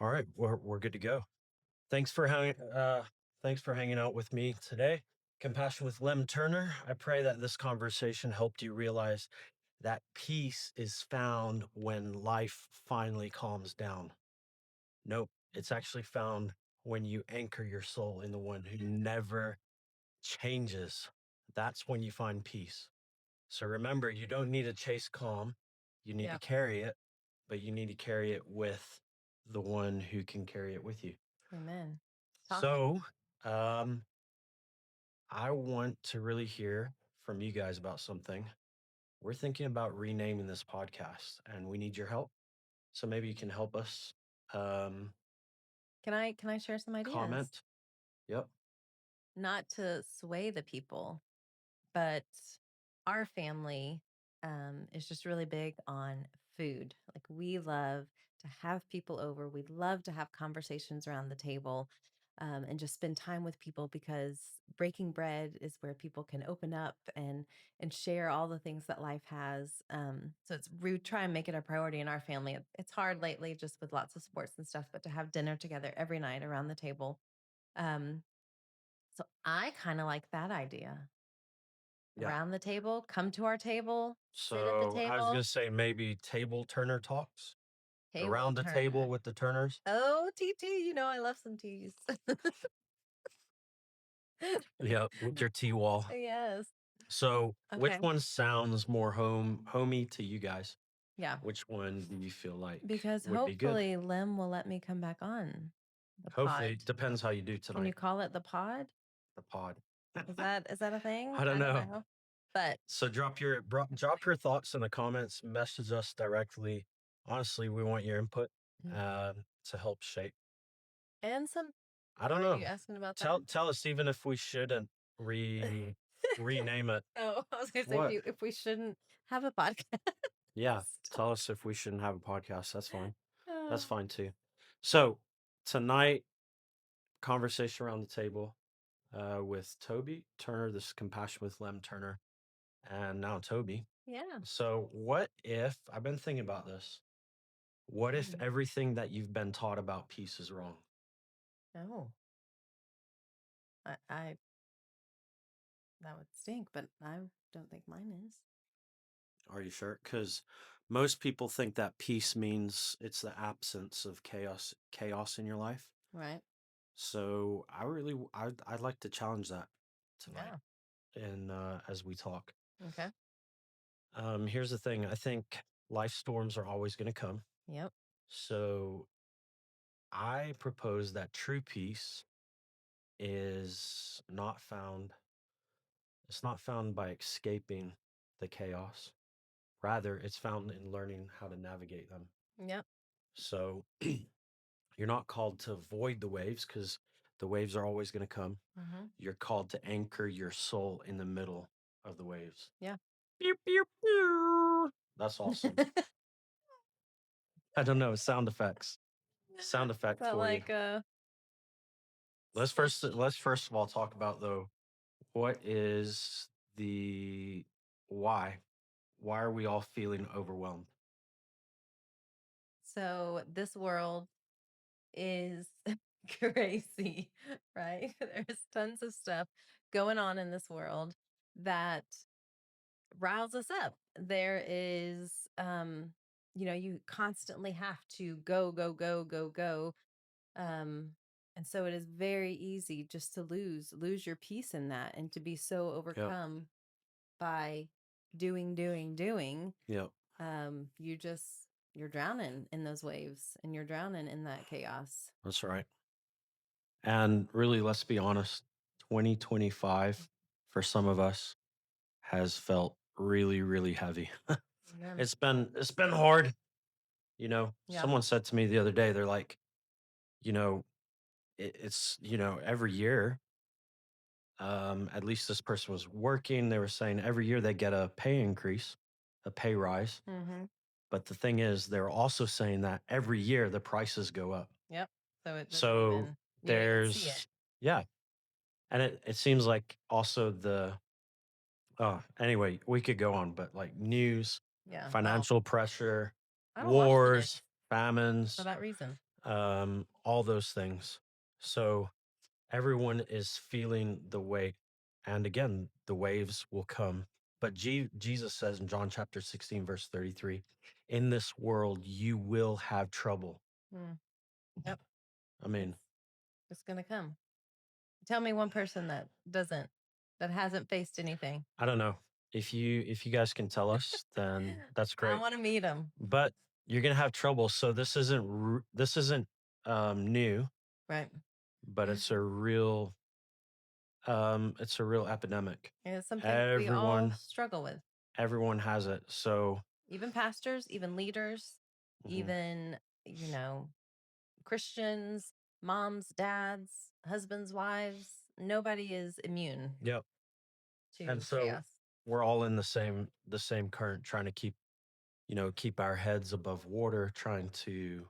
All right, we're good to go. Thanks for hanging out with me today. Compassion with Lem Turner. I pray that this conversation helped you realize that peace is found when life finally calms down. Nope, it's actually found when you anchor your soul in the one who never changes. That's when you find peace. So remember, you don't need to chase calm. You need to Yeah. carry it, but you need to carry it with the one who can carry it with you. Amen. Talk. So, um, I want to really hear from you guys about something. We're thinking about renaming this podcast and we need your help. So maybe you can help us um, Can I share some ideas? comment. Yep. Not to sway the people, but our family is just really big on food. Like we love to have people over. We love to have conversations around the table, and just spend time with people because breaking bread is where people can open up and share all the things that life has. So we try and make it a priority in our family. It's hard lately, just with lots of sports and stuff, but to have dinner together every night around the table. Um, so I kind of like that idea. Yeah. Around the table, come to our table, sit at the So I was going table, to say maybe table Turner talks table around the table turn. with the Turners. Oh, TT, I love some teas. Yeah. With your tea wall. Yes. So which Okay. one sounds more homey to you guys? Yeah. Which one do you feel like Because would be good? hopefully Lem will let me come back on the Hopefully, pod. it depends how you do Can you tonight. call it the pod? The pod. Is that a thing? I don't I don't know. know. But So drop your thoughts in the comments. Message us directly. Honestly, we want your input to help shape. and some I don't are know. you asking about that? Tell us even if we shouldn't rename it. Oh, I was gonna say What? if we shouldn't have a podcast. Yeah. Tell us if we shouldn't have a podcast. That's fine. That's Oh, fine too. So tonight, conversation around the table with Toby Turner. This is Compassion with Lem Turner, and now Toby. yeah. So, what if I've been thinking about this? What if Mhm. everything that you've been taught about peace is wrong? Oh, I that would stink, but I don't think mine is. Are you sure? Because most people think that peace means it's the absence of chaos in your life. Right. So, I'd like to challenge that tonight, Yeah. and as we talk. Okay. Here's the thing. I think life storms are always going to come. Yep. So I propose that true peace is not found it's not found by escaping the chaos. Rather, it's found in learning how to navigate them. Yep. So you're not called to avoid the waves because the waves are always going to come. Mm-hmm. You're called to anchor your soul in the middle of the waves. Yeah. Pew, pew, pew. That's awesome. I don't know, sound effects. Sound effect But for you. like Let's first of all talk about though what is the why? Why are we all feeling overwhelmed? so this world is crazy, right? There's tons of stuff going on in this world that riles us up. There is you constantly have to go, go, go, go, go. Um, and so it is very easy just to lose your peace in that and to be so Yep. overcome by doing, doing, doing. Yep. You're drowning in those waves and you're drowning in that chaos. That's right. And really, let's be honest, 2025 for some of us has felt really, really heavy. Yeah. It's been hard. Yeah. Someone said to me the other day, they're like, you know, it's, every year, at least this person was working. They were saying every year they get a pay increase, a pay rise. Mm-hmm. But the thing is, they're also saying that every year the prices go up. Yep. So it doesn't So even, you don't even see it. yeah. And it seems like also anyway, we could go on, but like news, Yeah. Well, financial pressure, I don't watch the news wars, for famines, that reason. all those things. So everyone is feeling the weight. And again, the waves will come. But Jesus says in John chapter 16, verse 33, in this world, you will have trouble. Mm. Yep. I mean, It's going to come. Tell me one person that hasn't faced anything. I don't know. If you guys can tell us, then that's I great. want to meet them. But you're gonna have trouble. So this isn't new, Right. but it's a real epidemic. And it's something we all struggle with. Everyone has it. So Even pastors, even leaders, even, Christians, moms, dads, husbands, wives, nobody is immune yep. to And so chaos. we're all in the same current, trying to keep our heads above water, trying to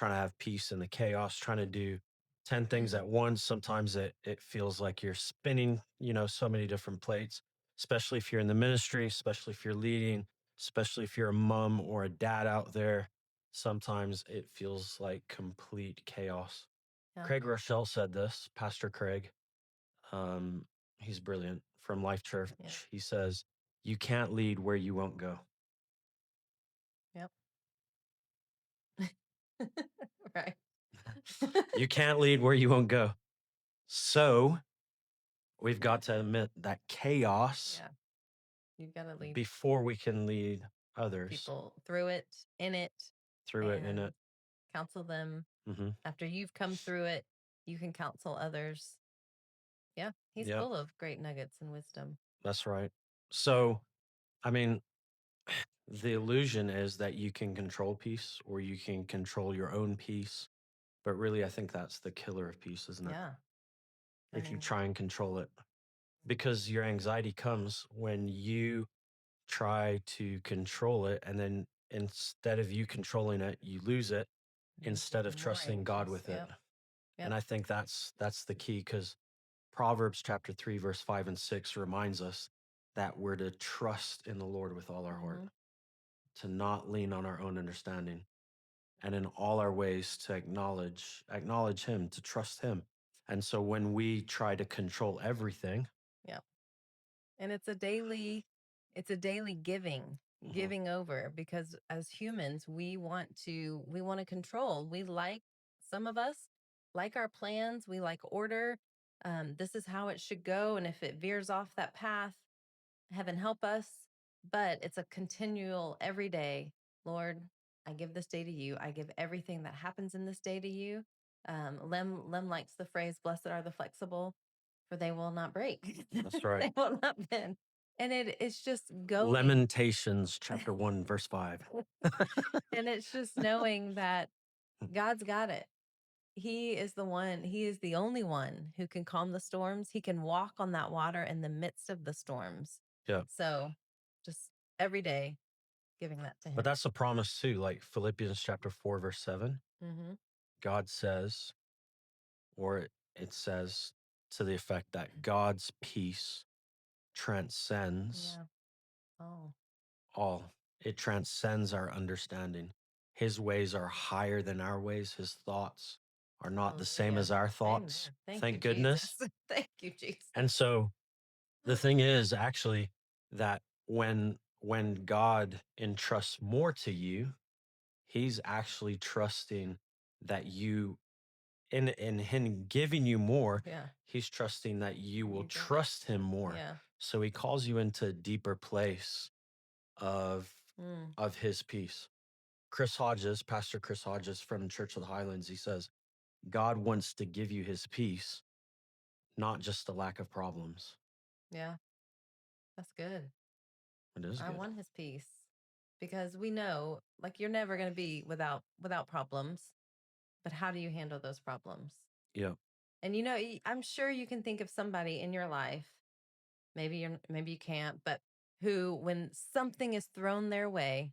have peace in the chaos, trying to do 10 things at once. Sometimes it feels like you're spinning, so many different plates, especially if you're in the ministry, especially if you're leading, especially if you're a mom or a dad out there. Sometimes it feels like complete chaos. Yeah. Craig Rochelle said this, Pastor Craig. He's brilliant, from Life Church. Yeah. He says, you can't lead where you won't go. Yep. Right. You can't lead where you won't go. So we've got to admit that chaos, Yeah. You've got to lead before we can lead others people through it, in it, in it. counsel them. Mhm. After you've come through it, you can counsel others. Yeah. He's Yep. full of great nuggets and wisdom. That's right. So, I mean, the illusion is that you can control peace or you can control your own peace. But really, I think that's the killer of peace, isn't it? Yeah. If you try and control it, because your anxiety comes when you try to control it, and then instead of you controlling it, you lose it instead of More trusting God anxious. with it. Yep. And I think that's the key, because Proverbs chapter 3, verse 5 and 6 reminds us that we're to trust in the Lord with all our heart, to not lean on our own understanding, and in all our ways to acknowledge him, to trust him. And so when we try to control everything, Yep. And it's a daily giving over, because as humans, we want to control. Some of us like our plans, we like order. This is how it should go. And if it veers off that path, heaven help us. But it's a continual every day, Lord, I give this day to you. I give everything that happens in this day to you. Lem likes the phrase, blessed are the flexible, for they will not break. that's right. They will not bend. And it's just going. Lamentations chapter 1, verse 5. And it's just knowing that God's got it. He is the only one who can calm the storms. He can walk on that water in the midst of the storms. Yeah. So just every day giving that to him. But that's a promise too, like Philippians chapter 4, verse 7. God says, or it says to the effect that God's peace transcends all. It transcends our understanding. His ways are higher than our ways. His thoughts are not the same as our thoughts. Thank goodness. Thank you, Jesus. And so the thing is actually that when God entrusts more to you, he's actually trusting that you, in him giving you more, he's trusting that you will trust him more. So he calls you into a deeper place of his peace. Pastor Chris Hodges from Church of the Highlands, he says, God wants to give you his peace, not just a lack of problems. Yeah. That's good. It is good. I want his peace, because we know, like, you're never going to be without problems, but how do you handle those problems? Yeah. And I'm sure you can think of somebody in your life, maybe you can't, but who, when something is thrown their way,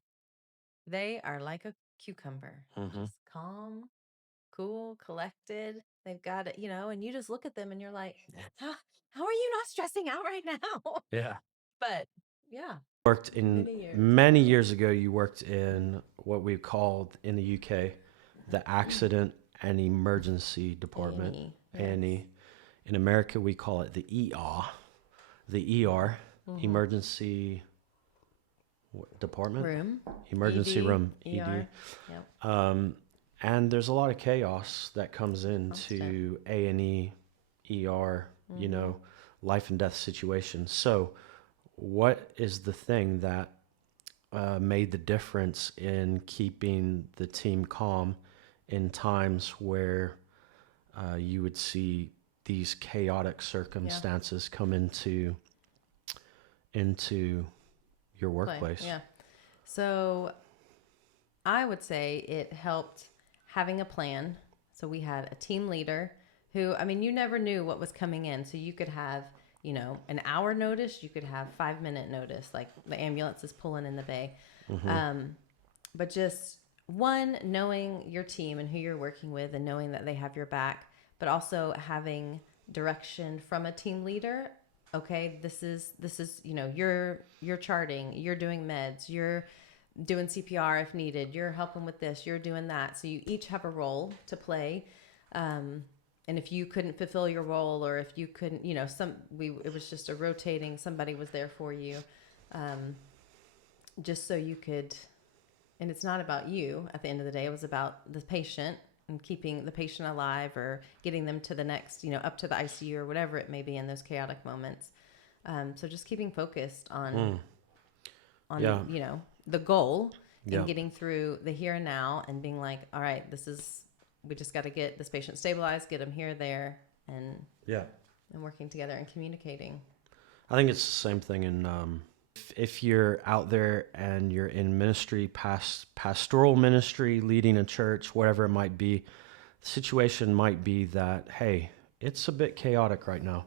they are like a cucumber, just calm, cool, collected. They've got it, and you just look at them and you're like, how are you not stressing out right now? Yeah. But yeah. Many years ago, you worked in what we called in the UK the accident and emergency department, A&E, A&E. In America, we call it the ER, emergency department? Room. Emergency room, ER. ED. Yep. And there's a lot of chaos that comes into A&E, ER, life and death situations. So what is the thing that made the difference in keeping the team calm in times where you would see these chaotic circumstances come into your workplace? Yeah. So I would say it helped having a plan. So we had a team leader who, I mean, you never knew what was coming in. So you could have, an hour notice, you could have 5-minute notice, like the ambulance is pulling in the bay. But just one, knowing your team and who you're working with and knowing that they have your back, but also having direction from a team leader. Okay, this is, you're charting, you're doing meds, you're doing CPR if needed, you're helping with this, you're doing that. So you each have a role to play. And if you couldn't fulfill your role, or if you couldn't, it was just a rotating, somebody was there for you. Just so you could, and it's not about you at the end of the day, it was about the patient and keeping the patient alive, or getting them to the next, up to the ICU or whatever it may be in those chaotic moments. So just keeping focused on the goal, and getting through the here and now, and being like, all right, we just got to get this patient stabilized, get them here, there, and working together and communicating. I think it's the same thing in, if you're out there and you're in ministry, pastoral ministry, leading a church, whatever it might be, the situation might be that, hey, it's a bit chaotic right now,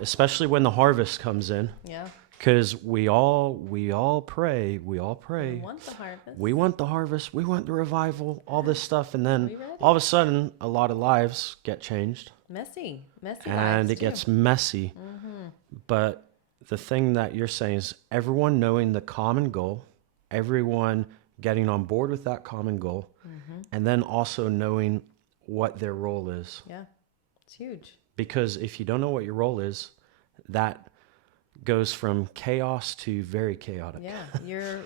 especially when the harvest comes in. Yeah. Because we all pray. We want the harvest. We want the harvest. We want the revival, all this stuff. And then all of a sudden, a lot of lives get changed. Messy and it gets messy. But the thing that you're saying is everyone knowing the common goal, everyone getting on board with that common goal, and then also knowing what their role is. Yeah, it's huge. Because if you don't know what your role is, that goes from chaos to very chaotic. Yeah, you're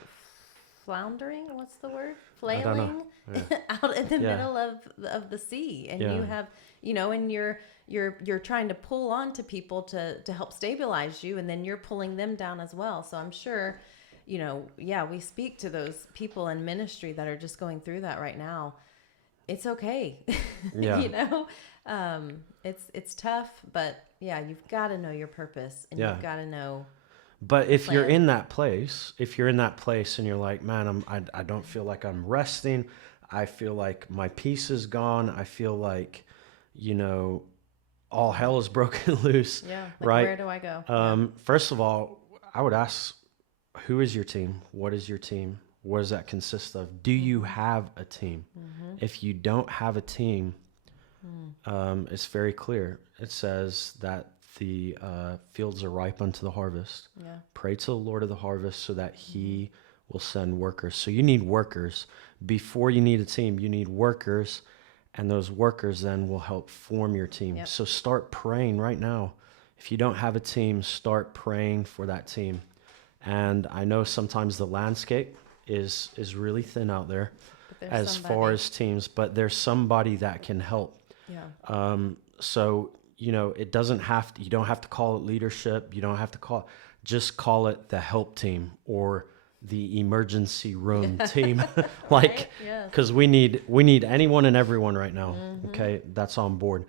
floundering. What's the word? Flailing Yeah. out in the middle of the sea, and you have, and you're trying to pull on to people to help stabilize you, and then you're pulling them down as well. So I'm sure, we speak to those people in ministry that are just going through that right now. It's okay. Yeah. It's tough, but you've got to know your purpose, and you've got to know. But if you're in that place, and you're like, man, I don't feel like I'm resting. I feel like my peace is gone. I feel like, all hell is broken loose. Yeah. Right. Where do I go? First of all, I would ask, who is your team? What is your team? What does that consist of? Do you have a team? If you don't have a team, it's very clear. It says that the fields are ripe unto the harvest. Yeah. Pray to the Lord of the harvest so that he will send workers. So you need workers. Before you need a team, you need workers, and those workers then will help form your team. Yep. So start praying right now. If you don't have a team, start praying for that team. And I know sometimes the landscape is really thin out there as far as teams, but there's somebody that can help. Yeah. So, it doesn't have to, you don't have to call it leadership. You don't have to just call it the help team or the emergency room team. Cause we need anyone and everyone right now. Okay. That's on board.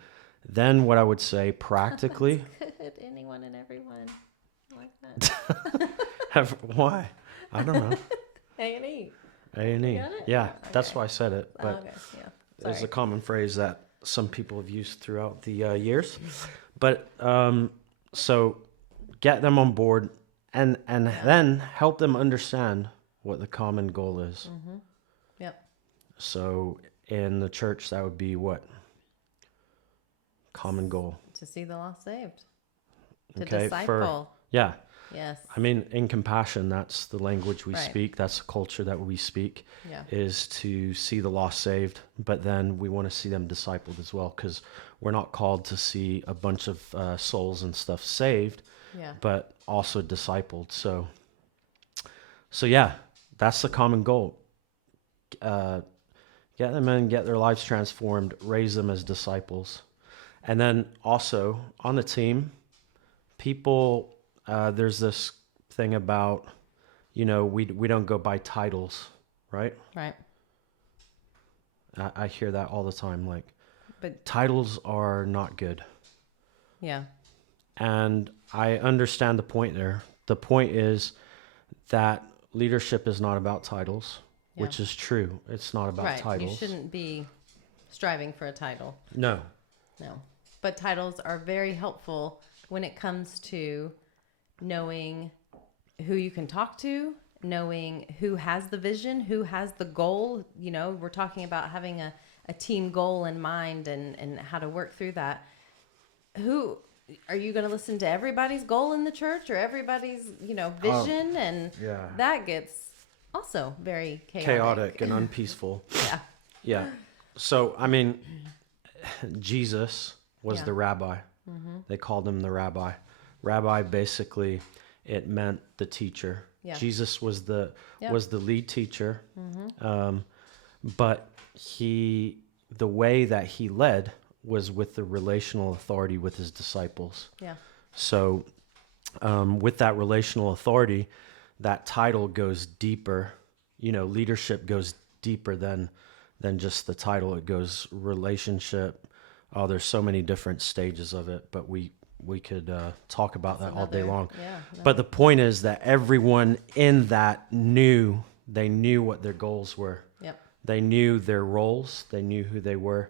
Then what I would say practically. That's good. Anyone and everyone. I like that. Why? I don't know. A&E. A&E. Yeah. Okay. That's why I said it. But okay. Yeah. It's a common phrase that some people have used throughout the years. But so get them on board and then help them understand what the common goal is. Yep. So in the church, that would be what? Common goal. To see the lost saved. To disciple. Yes. I mean, in compassion, that's the language we Right. speak. That's the culture that we speak, Yeah. is to see the lost saved. But then we want to see them discipled as well, because we're not called to see a bunch of souls and stuff saved, Yeah. but also discipled. So yeah, that's the common goal. Get them in, get their lives transformed, raise them as disciples. And then also on the team, people, there's this thing about, we don't go by titles, right? Right. I hear that all the time. Like, But titles are not good. yeah. And I understand the point there. The point is that leadership is not about titles, Yeah. which is true. It's not about Right. titles. You shouldn't be striving for a title. No. No. But titles are very helpful when it comes to knowing who you can talk to, knowing who has the vision, who has the goal. We're talking about having a team goal in mind and how to work through that. Who are you going to listen to? Everybody's goal in the church or everybody's, vision? And yeah. that gets also very Chaotic and unpeaceful. Yeah. Yeah. So, I mean, Jesus was Yeah. the rabbi. Mm-hmm. They called him the rabbi. Rabbi, basically, it meant the teacher. Yeah. Jesus was the Yep. was the lead teacher. Mm-hmm. But the way that he led was with the relational authority with his disciples. Yeah. So with that relational authority, that title goes deeper. Leadership goes deeper than just the title. It goes relationship. Oh, there's so many different stages of it, but we could talk about that all day long. Yeah. But the point is that everyone in that knew what their goals were. Yep. They knew their roles. They knew who they were.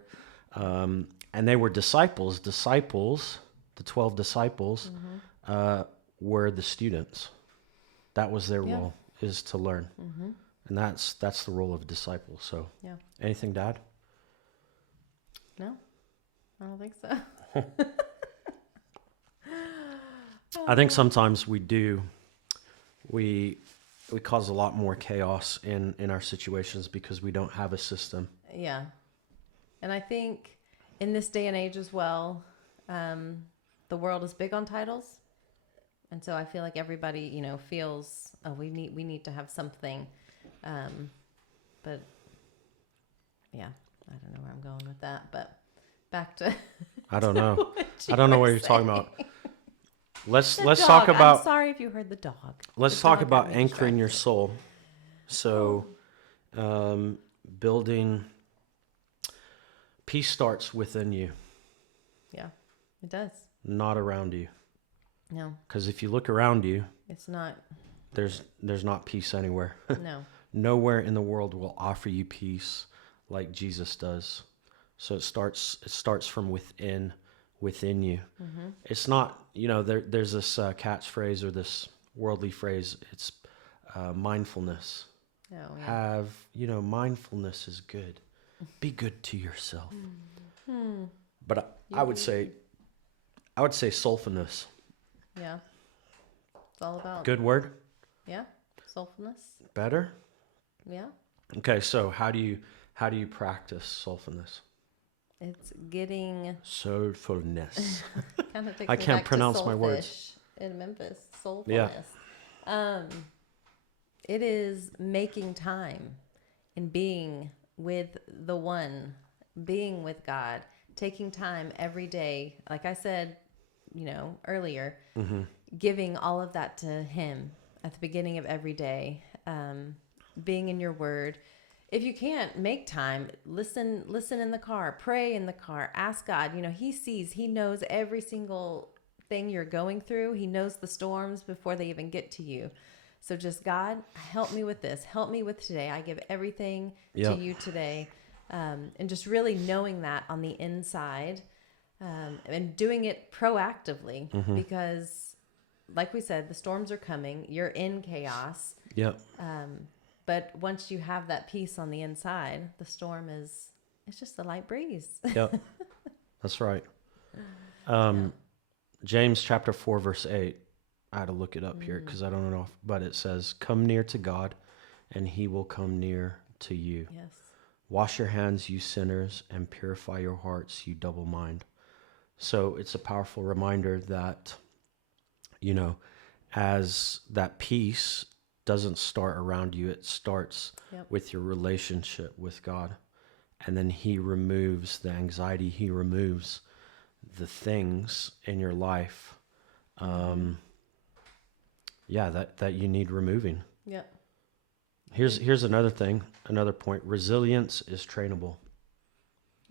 And they were disciples. Disciples, the 12 disciples, were the students. That was their role, is to learn. Mm-hmm. And that's the role of a disciple. So, Yeah. anything, Dad? No, I don't think so. I think sometimes we cause a lot more chaos in our situations because we don't have a system. Yeah. And I think in this day and age as well, the world is big on titles. And so I feel like everybody, feels, oh, we need to have something. But yeah, I don't know where I'm going with that, but back to I don't know. I don't know what you're talking about. Let's dog. talk about. I'm sorry if you heard the dog. Let's The talk dog about got me anchoring your distracted. soul. So, building peace starts within you, Yeah, it does. not around you. No, Because if you look around you, it's not. there's not peace anywhere. No. Nowhere in the world will offer you peace like Jesus does. So it starts from within you. Mm-hmm. It's not, there's this catchphrase or this worldly phrase. It's mindfulness. Oh, yeah. Mindfulness is good. Be good to yourself. Hmm. But I would say soulfulness. Yeah. It's all about. Good word? Yeah. Soulfulness. Better? Yeah. Okay, so how do you practice soulfulness? It's getting Soulfulness. kind of takes I me can't back to pronounce my words. Soulfish in Memphis. Soulfulness. It is making time and being with the one, being with God, taking time every day. Like I said, earlier, giving all of that to Him at the beginning of every day. Being in your word. If you can't make time, listen in the car, pray in the car, ask God. He sees, He knows every single thing you're going through. He knows the storms before they even get to you. So just, God, help me with this. Help me with today. I give everything to you today. And just really knowing that on the inside, and doing it proactively, because like we said, the storms are coming. You're in chaos. Yep. But once you have that peace on the inside, the storm it's just a light breeze. Yep. That's right. James chapter 4, verse 8. I had to look it up here because I don't know, but it says, "Come near to God, and He will come near to you. Yes. Wash your hands, you sinners, and purify your hearts, you double mind." So it's a powerful reminder that, as that peace doesn't start around you, it starts Yep. with your relationship with God. And then He removes the anxiety, He removes the things in your life, that you need removing. Yep. Here's another thing, another point. Resilience is trainable.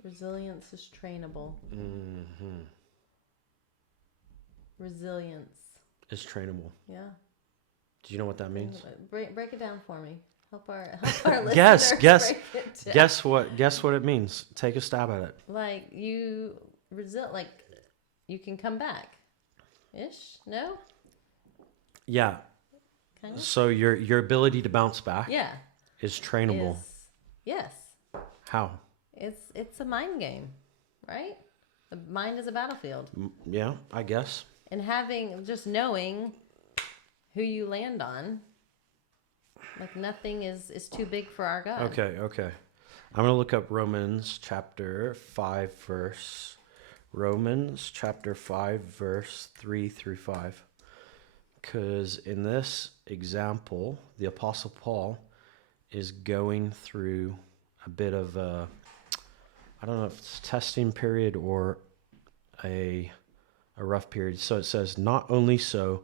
Resilience is trainable. Mm-hmm. Resilience Is trainable. Yeah. Do you know what that means? Break it down for me. Help our listeners Guess break it down. guess what it means. Take a stab at it. Like you like you can come back. Ish? No? Yeah. Kind of? So your ability to bounce back Yeah. is trainable. Yes. How? It's a mind game, right? The mind is a battlefield. Yeah, I guess. And just knowing who you land on, like nothing is too big for our God. Okay. I'm going to look up Romans chapter 5 verse 3 through 5. Because in this example, the Apostle Paul is going through a bit of a, I don't know if it's a testing period or a rough period. So it says, "Not only so,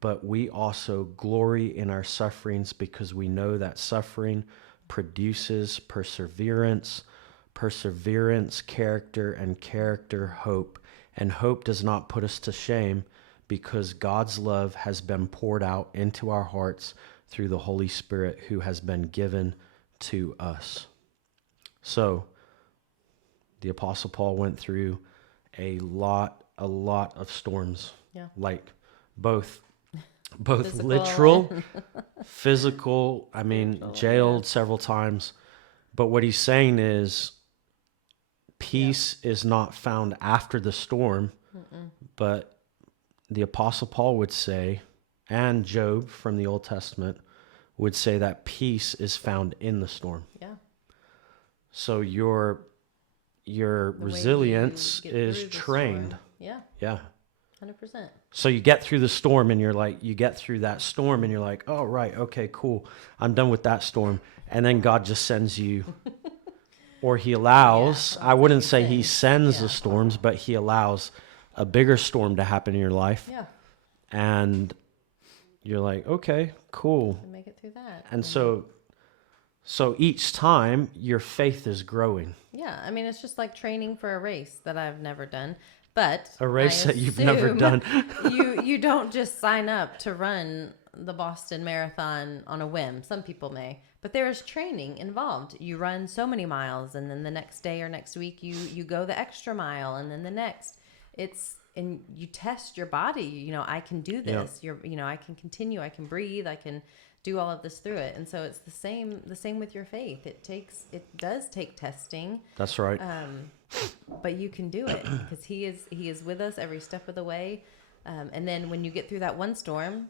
but we also glory in our sufferings, because we know that suffering produces perseverance, character, and character, hope. And hope does not put us to shame, because God's love has been poured out into our hearts through the Holy Spirit who has been given to us." So the Apostle Paul went through a lot of storms. Yeah. Like both Physical. literal, physical, Spiritual, jailed several times. But what he's saying is peace is not found after the storm, but the Apostle Paul would say, and Job from the Old Testament would say, that peace is found in the storm. Yeah. So your resilience is trained. Storm. Yeah. Yeah. 100%. So you get through the storm and you get through that storm and you're like, "Oh, right. Okay, cool. I'm done with that storm." And then God just sends you, or He allows, I wouldn't say He sends the storms, but He allows a bigger storm to happen in your life. Yeah. And you're like, "Okay, cool." To make it through that. And so each time your faith is growing. Yeah. It's just like training for a race that I've never done. But A race that you've never done. you don't just sign up to run the Boston Marathon on a whim. Some people may, but there is training involved. You run so many miles, and then the next day or next week you go the extra mile, and then the next. And you test your body. I can do this. Yeah. I can continue. I can breathe. I can do all of this through it. And so it's the same with your faith. It does take testing. That's right. But you can do it because he is with us every step of the way. And then when you get through that one storm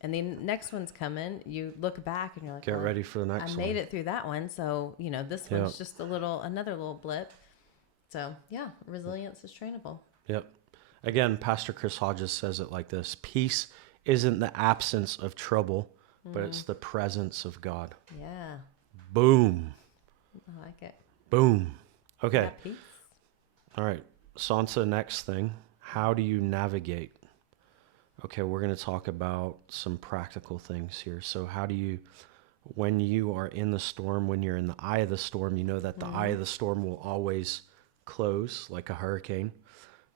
and the next one's coming, you look back and you're like, get ready for the next one. I made it through that one. So, this one's just another little blip. So yeah, resilience is trainable. Yep. Again, Pastor Chris Hodges says it like this: peace isn't the absence of trouble, but it's the presence of God. Yeah. Boom. I like it. Boom. Okay. Yeah, peace. All right. So on to the next thing. How do you navigate? Okay, we're going to talk about some practical things here. So how do you, when you are in the storm, when you're in the eye of the storm, you know that the eye of the storm will always close like a hurricane.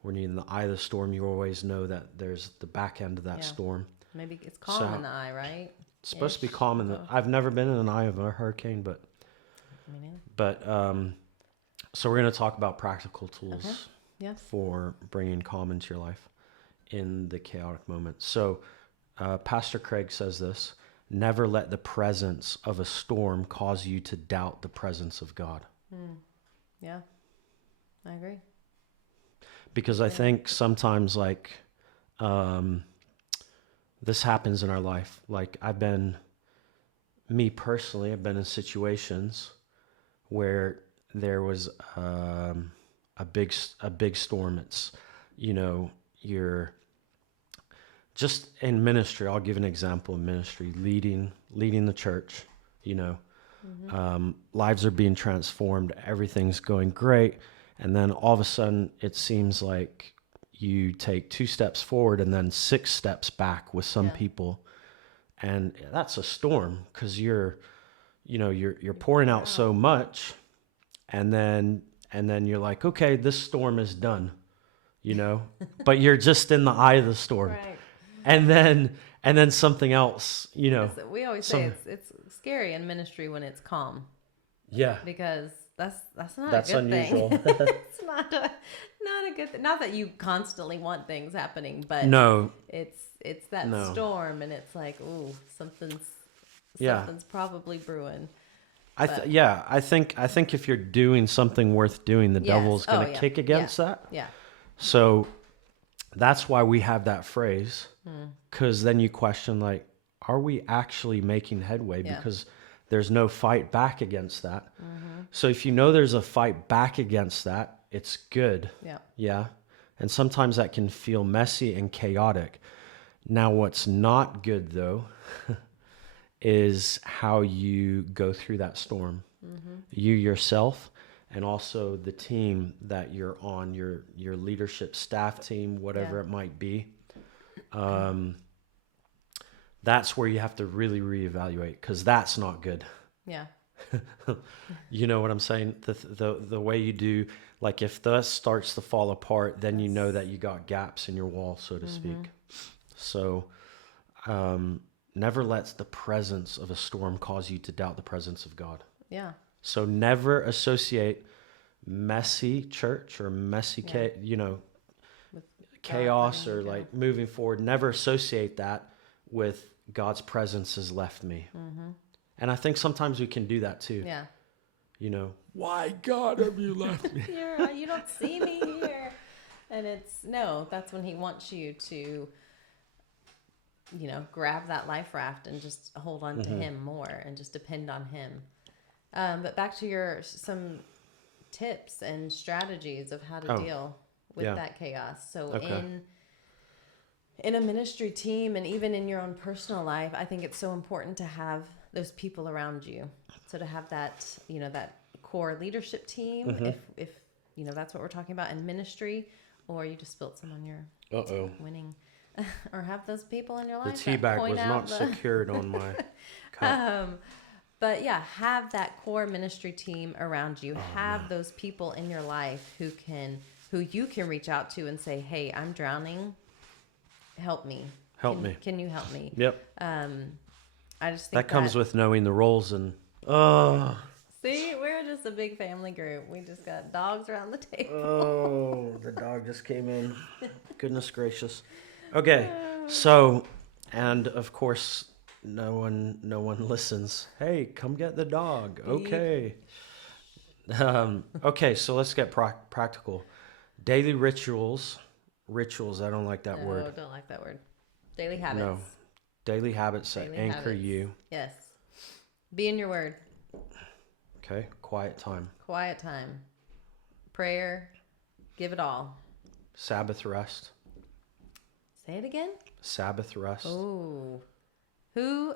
When you're in the eye of the storm, you always know that there's the back end of that storm. Maybe it's calm in the eye, right? It's supposed to be calm in the. I've never been in an eye of a hurricane, but. So we're going to talk about practical tools for bringing calm into your life in the chaotic moment. So, Pastor Craig says this: never let the presence of a storm cause you to doubt the presence of God. Yeah, I agree. Because I think sometimes, this happens in our life. Like me personally, I've been in situations where there was a big storm. It's, you're just in ministry. I'll give an example of ministry, leading the church, lives are being transformed. Everything's going great. And then all of a sudden it seems like you take 2 steps forward and then 6 steps back with some people. And that's a storm, because you're pouring out so much, and then you're like, okay, this storm is done, but you're just in the eye of the storm. Right. And then something else, We always say it's scary in ministry when it's calm. Yeah. Because that's not That's a good unusual. thing. It's not a good thing. Not that you constantly want things happening, but No. It's that storm, and it's like, ooh, something's probably brewing. I think if you're doing something worth doing, the devil's going to kick against that. Yeah. So that's why we have that phrase, because then you question, like, are we actually making headway? Yeah. Because there's no fight back against that. So if you know there's a fight back against that, it's good. Yeah. Yeah. And sometimes that can feel messy and chaotic. Now, what's not good, though, is how you go through that storm. You yourself, and also the team that you're on, your leadership staff team, whatever it might be. That's where you have to really reevaluate, because that's not good. Yeah. You know what I'm saying? The way you do, like, if this starts to fall apart, then you know that you got gaps in your wall, so to speak. So never let the presence of a storm cause you to doubt the presence of God. Yeah. So never associate messy church or messy, chaos or like moving forward. Never associate that with God's presence has left me. And I think sometimes we can do that too. Yeah. Why, God, have you left me? You don't see me here. And that's when he wants you to, grab that life raft and just hold on to him more and just depend on him. But back to some tips and strategies of how to deal with that chaos. So in a ministry team, and even in your own personal life, I think it's so important to have those people around you. So to have that, that core leadership team, if that's what we're talking about in ministry, or you just spilled some on your winning, or have those people in your life. The tea bag was not secured on my cup. But yeah, have that core ministry team around you. Have those people in your life who you can reach out to and say, "Hey, I'm drowning. Help me. Can you help me?" Yep. I just think that comes with knowing the roles and See, we're just a big family group. We just got dogs around the table. Oh, the dog just came in. Goodness gracious. Okay, so, and of course, no one listens. Hey, come get the dog. Okay. Okay, so let's get practical. Daily rituals. I don't like that word. No, don't like that word. Daily habits. No. Daily habits that anchor you. Yes. Be in your word. Okay. Quiet time. Prayer. Give it all. Sabbath rest. Say it again. Sabbath rest. Oh. Who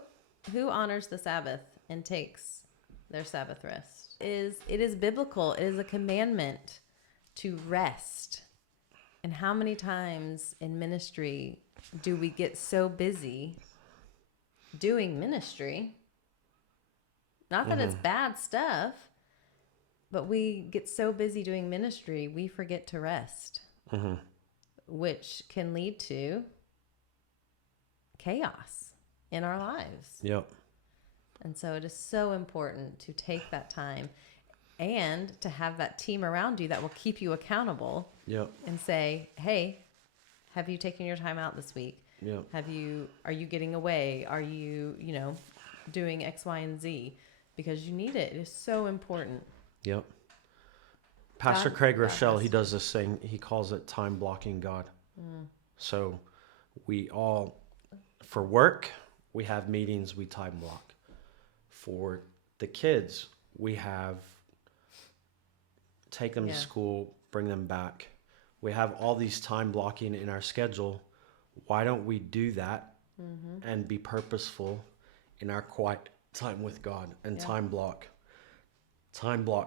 honors the Sabbath and takes their Sabbath rest? It is biblical. It is a commandment to rest. And how many times in ministry do we get so busy doing ministry? Not that it's bad stuff, but we get so busy doing ministry, we forget to rest, which can lead to chaos in our lives. Yep. And so it is so important to take that time and to have that team around you that will keep you accountable. Yep. And say, "Hey, have you taken your time out this week? Yep. Are you getting away? Are you, doing X, Y, and Z? Because you need it. It is so important." Yep. Pastor Craig Rochelle, he does this thing. He calls it time blocking God. So we all For work, we have meetings, we time block. For the kids, we have take them to school, bring them back. We have all these time blocking in our schedule. Why don't we do that and be purposeful in our quiet time with God and time block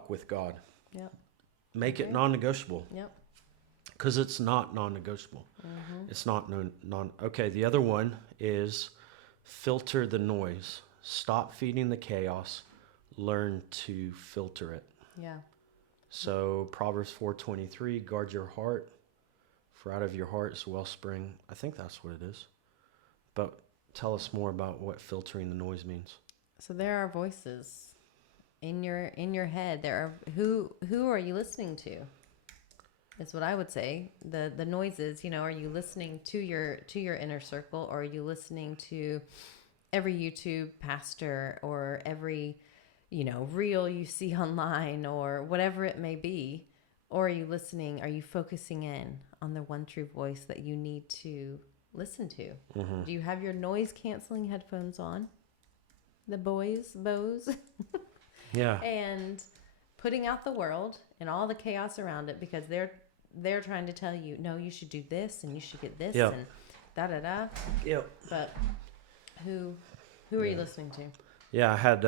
with God? Yep. Make it non-negotiable. Yep. Because it's not non-negotiable. It's not okay. The other one is filter the noise. Stop feeding the chaos. Learn to filter it. Yeah. So Proverbs 4:23, guard your heart, for out of your heart is a wellspring. I think that's what it is. But tell us more about what filtering the noise means. So there are voices in your head. There are who are you listening to? Is what I would say. The noises, are you listening to your inner circle, or are you listening to every YouTube pastor or every reel you see online or whatever it may be? Or are you focusing in on the one true voice that you need to listen to? Do you have your noise canceling headphones on? The Bose? Yeah. And putting out the world and all the chaos around it, because they're trying to tell you, no, you should do this and you should get this and da-da-da. Yep. But who are you listening to? Yeah, I had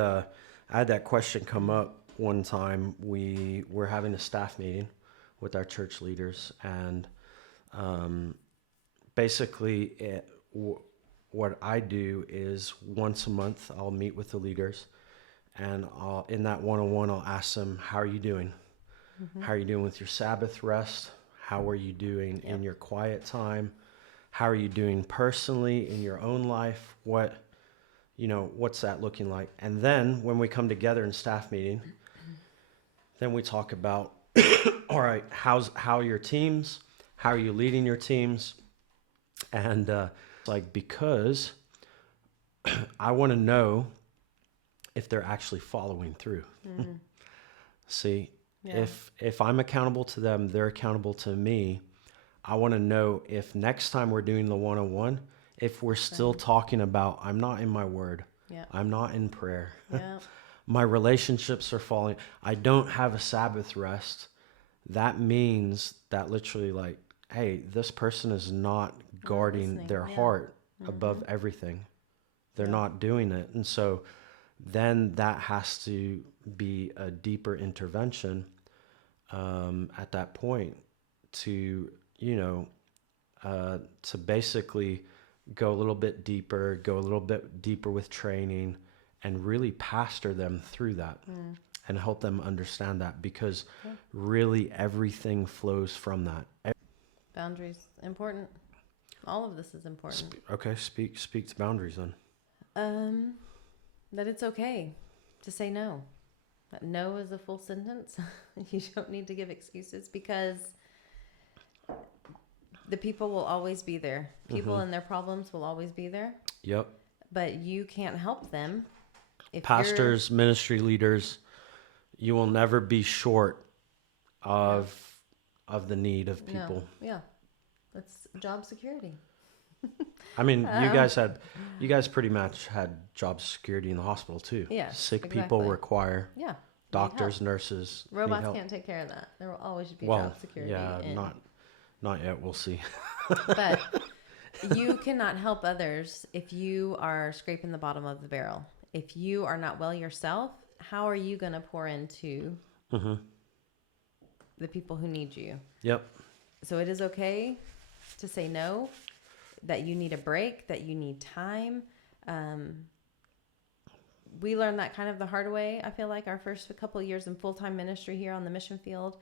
that question come up one time. We were having a staff meeting with our church leaders, and basically what I do is once a month I'll meet with the leaders, and in that one-on-one I'll ask them, how are you doing? How are you doing with your Sabbath rest? How are you doing in your quiet time? How are you doing personally in your own life? What's that looking like? And then when we come together in staff meeting, then we talk about, all right, how are your teams? How are you leading your teams? And because I want to know if they're actually following through. See, if I'm accountable to them, they're accountable to me. I want to know if next time we're doing the one-on-one, if we're still talking about, I'm not in my word. I'm not in prayer. My relationships are falling. I don't have a Sabbath rest. That means that literally hey, this person is not guarding their heart above everything. They're not doing it. And so then that has to be a deeper intervention at that point to basically go a little bit deeper with training and really pastor them through that and help them understand that, because really everything flows from that. Boundaries, important. All of this is important. Speak to boundaries then. That it's okay to say no. That no is a full sentence. You don't need to give excuses, because the people will always be there. People and their problems will always be there. Yep. But you can't help them. If Pastors, ministry leaders, you will never be short of the need of people. No. Yeah. That's job security. I mean, you guys pretty much had job security in the hospital too. Yeah. Sick people require doctors, nurses. Robots can't take care of that. There will always be job security. Yeah, not yet. We'll see. But you cannot help others if you are scraping the bottom of the barrel. If you are not well yourself, how are you going to pour into the people who need you? Yep. So it is okay to say no, that you need a break, that you need time. We learned that kind of the hard way. I feel like our first couple of years in full-time ministry here on the mission field,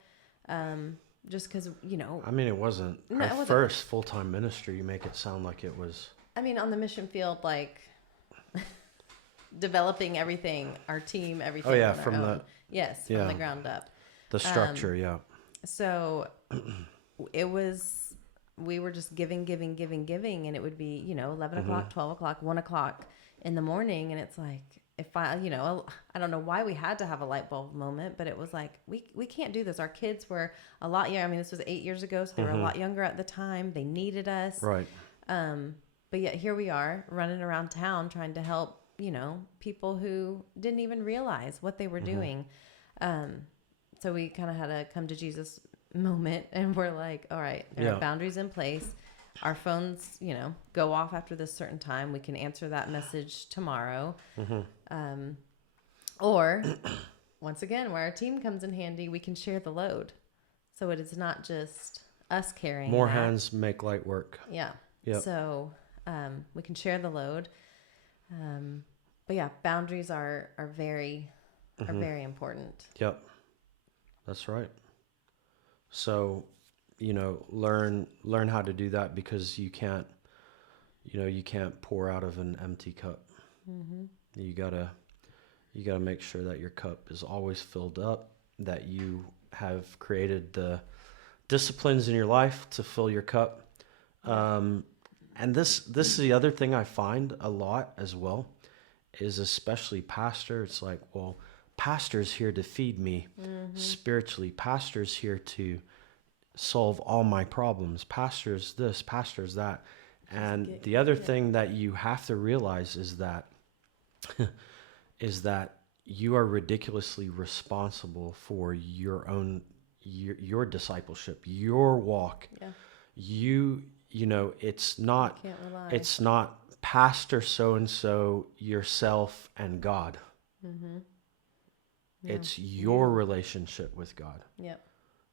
just because, I mean, it wasn't our first full-time ministry. You make it sound like it was. I mean, on the mission field, developing everything, our team, everything. Oh yeah, from the ground up. The structure, So it was, we were just giving, and it would be, 11 o'clock, 12 o'clock, 1 o'clock in the morning. And it's like, if I don't know why we had to have a light bulb moment, but it was like, we can't do this. Our kids were a lot younger. I mean, this was 8 years ago, so they were a lot younger at the time. They needed us. Right. But yet here we are running around town trying to help, people who didn't even realize what they were doing. So we kind of had a come to Jesus moment, and we're like, all right, there are boundaries in place. Our phones, go off after this certain time. We can answer that message tomorrow. Or once again, where our team comes in handy, we can share the load. So it is not just us carrying More that. hands make light work. Yeah. Yep. So we can share the load. But yeah, boundaries are very important. Yep. That's right. So, learn how to do that, because you can't pour out of an empty cup. You gotta make sure that your cup is always filled up, that you have created the disciplines in your life to fill your cup. And this is the other thing I find a lot as well, is especially pastor. It's like, well, pastor's here to feed me spiritually. Pastor's here to solve all my problems. Pastor's this, pastor's that. And the other thing that you have to realize is that you are ridiculously responsible for your own your discipleship, your walk. It's not pastor so and so, yourself and God. It's your relationship with God.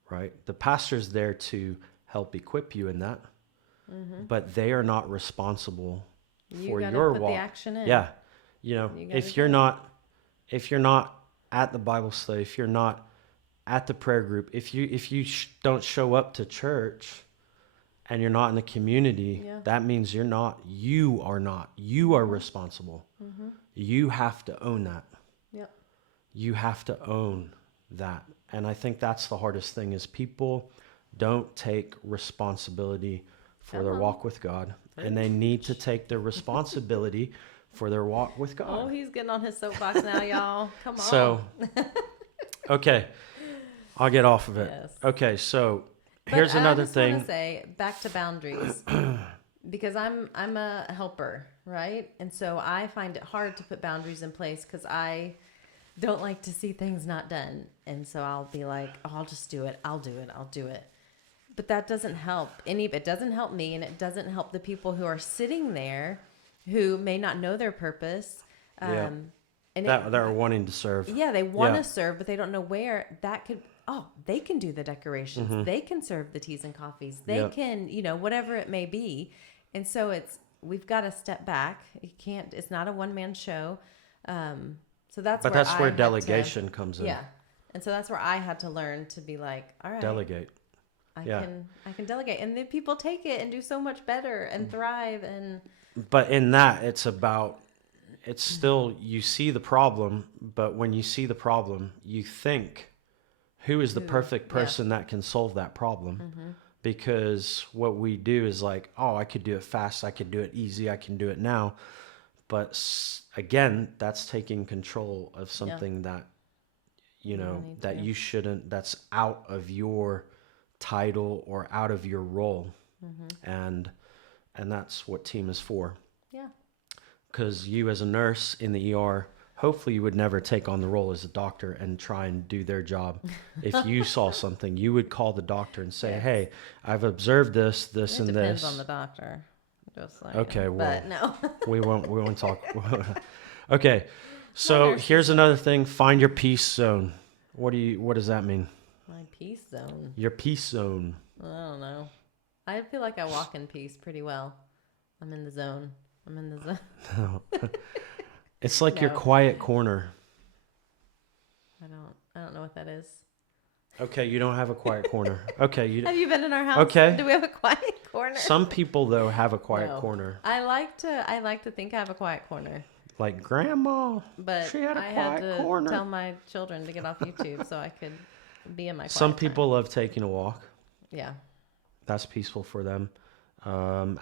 Right? The pastor's there to help equip you in that, but they are not responsible for your walk. The action in. Yeah. If you're not at the Bible study, if you're not at the prayer group, if you don't show up to church and you're not in the community, that means you are responsible. You have to own that. You have to own that. And I think that's the hardest thing, is people don't take responsibility for their walk with God. And they need to take the responsibility for their walk with God. Oh, he's getting on his soapbox now, y'all. Come on. So, okay. I'll get off of it. Yes. Okay, so here's another thing. I just want to say, back to boundaries, because I'm a helper, right? And so I find it hard to put boundaries in place because I don't like to see things not done. And so I'll be like, oh, I'll just do it. I'll do it. But that doesn't help. It doesn't help me, and it doesn't help the people who are sitting there who may not know their purpose. And they're wanting to serve. Yeah, they want to serve, but they don't know where that could. Oh, they can do the decorations. They can serve the teas and coffees. They can, whatever it may be. And so we've got to step back. It's not a one-man show. So that's where delegation comes in. Yeah. And so that's where I had to learn to be like, all right, delegate. I can delegate. And then people take it and do so much better and thrive. But in that, it's still, you see the problem, but when you see the problem, you think, who is the perfect person that can solve that problem? Because what we do is like, oh, I could do it fast, I could do it easy, I can do it now. But again, that's taking control of something that, you shouldn't, that's out of your title or out of your role. And that's what team is for. Yeah. Because you as a nurse in the ER, hopefully you would never take on the role as a doctor and try and do their job. If you saw something, you would call the doctor and say, hey, I've observed this, and this. It depends on the doctor. Just like, okay, well, but no. we won't talk. Okay, so here's another thing. Find your peace zone. What does that mean? My peace zone. Your peace zone. I don't know. I feel like I walk in peace pretty well. I'm in the zone. No. It's like your quiet corner. I don't know what that is. Okay, you don't have a quiet corner. Okay, have you been in our house? Okay. Do we have a quiet corner? Some people though have a quiet corner. I like to think I have a quiet corner. Like grandma, but she had a quiet corner. Tell my children to get off YouTube so I could be in my quiet Some people love taking a walk. Yeah. That's peaceful for them.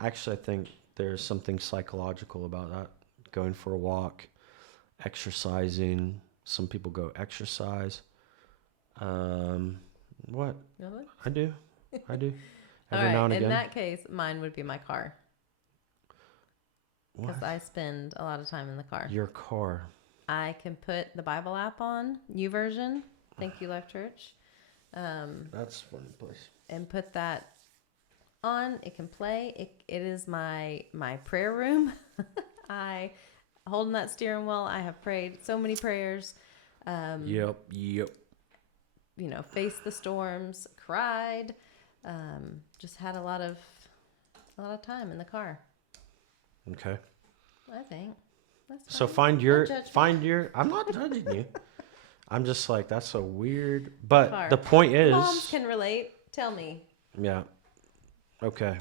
Actually, I think there's something psychological about that. Going for a walk, exercising. Some people go exercise. What? Really? I do. Every All right. now and again. In that case, mine would be my car. because What? I spend a lot of time in the car. Your car. I can put the Bible app on, YouVersion. Thank you, Life Church. That's one place. And put that on. It can play. It is my prayer room. I holding that steering wheel. I have prayed so many prayers. Yep. Faced the storms, cried. Just had a lot of time in the car. Okay. I think that's fine. So Don't judge me. I'm not judging you. I'm just like, that's so weird. But Car. the point is, Moms can relate. Tell me. yeah. Okay.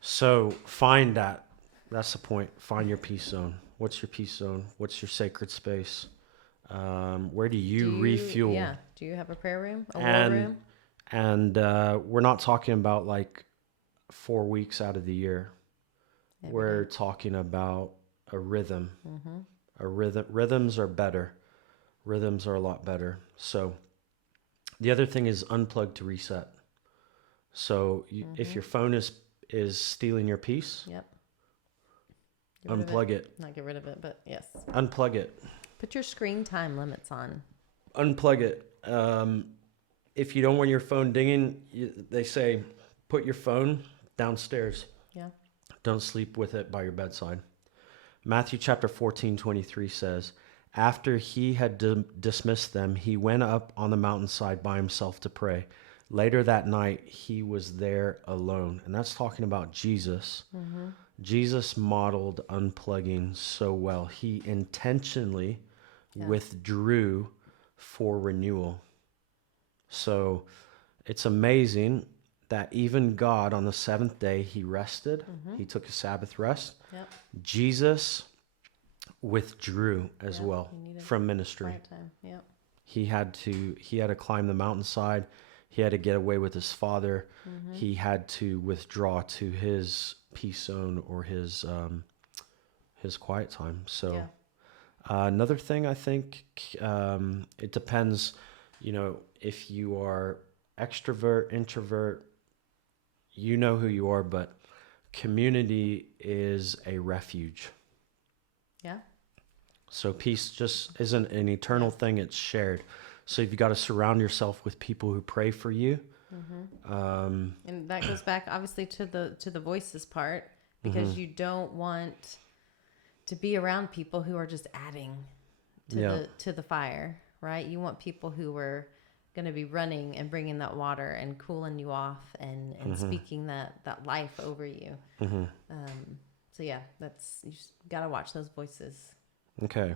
So find that. That's the point. Find your peace zone. What's your peace zone? What's your sacred space? Where do you refuel? Yeah. Do you have a prayer room? A war room? And we're not talking about like 4 weeks out of the year. We're talking about a rhythm. Mm-hmm. A rhythm. Rhythms are better. Rhythms are a lot better. So the other thing is unplug to reset. So if your phone is stealing your peace, Yep. unplug it. Not get rid of it, but yes. Unplug it. Put your screen time limits on. Unplug it. If you don't want your phone dinging, they say put your phone downstairs. Yeah. Don't sleep with it by your bedside. Matthew chapter 14:23 says, after he had dismissed them, he went up on the mountainside by himself to pray. Later that night, he was there alone. And that's talking about Jesus. Mm-hmm. Jesus modeled unplugging so well. He intentionally withdrew for renewal. So it's amazing that even God on the seventh day, he rested. Mm-hmm. He took a Sabbath rest. Yep. Jesus withdrew as well from ministry. Quiet time. Yep. He had to climb the mountainside. He had to get away with his Father. Mm-hmm. He had to withdraw to his peace zone or his quiet time. So another thing, I think it depends, if you are extrovert, introvert, you know who you are, but community is a refuge. Yeah. So peace just isn't an eternal thing, it's shared. So you've got to surround yourself with people who pray for you. Mm-hmm. And that goes back obviously to the voices part, because you don't want to be around people who are just adding to the fire, right? You want people who are going to be running and bringing that water and cooling you off and speaking that life over you. Mm-hmm. So yeah, you just got to watch those voices. Okay.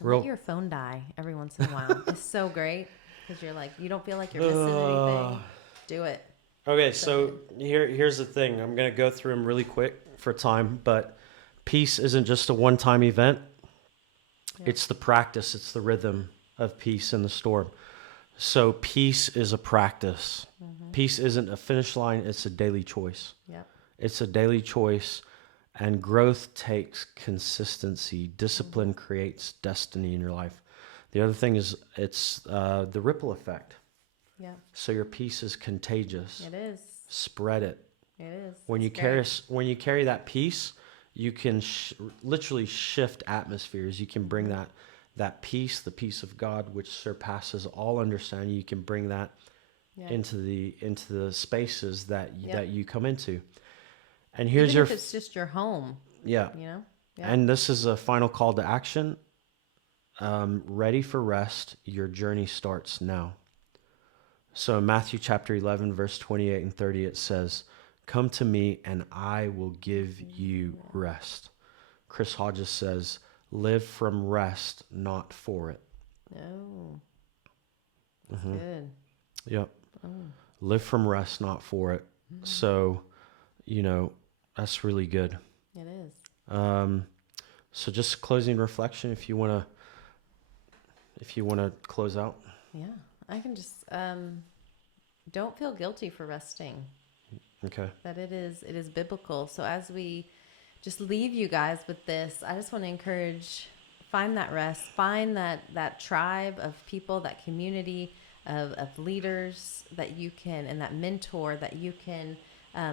Let your phone die every once in a while. It's so great because you're like, you don't feel like you're missing anything. Do it. Okay, so here's the thing. I'm going to go through them really quick for time, but peace isn't just a one-time event. Yep. It's the practice. It's the rhythm of peace in the storm. So peace is a practice. Mm-hmm. Peace isn't a finish line. It's a daily choice. Yep. It's a daily choice. And growth takes consistency. Discipline creates destiny in your life. The other thing is it's the ripple effect. Yeah. So your peace is contagious. It is. Spread it. It is. When you carry that peace, you can literally shift atmospheres. You can bring that peace, the peace of God, which surpasses all understanding. You can bring that into the spaces that you come into. And here's Even if it's just your home. Yeah. Yeah. And this is a final call to action. Ready for rest. Your journey starts now. So in Matthew chapter 11, verse 28 and 30, it says, come to me and I will give you rest. Chris Hodges says, live from rest, not for it. Oh, that's good. Yep. Oh. Live from rest, not for it. Mm-hmm. So, that's really good. It is. So just closing reflection, if you want to close out. Yeah, I can just don't feel guilty for resting. Okay. That it is biblical. So as we just leave you guys with this, I just want to encourage, find that rest, find that tribe of people, that community of leaders that you can, and that mentor that you can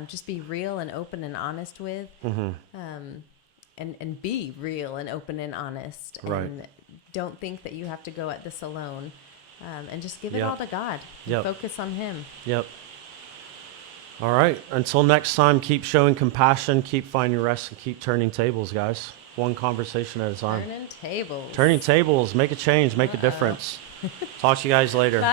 just be real and open and honest with. Mm-hmm. and be real and open and honest. Right. And don't think that you have to go at this alone. And just give it Yep. all to God. Yep. Focus on Him. Yep. All right. Until next time, keep showing compassion, keep finding rest, and keep turning tables, guys. One conversation at a time. Turning tables. Turning tables. Make a change. Make a difference. Talk to you guys later. Bye.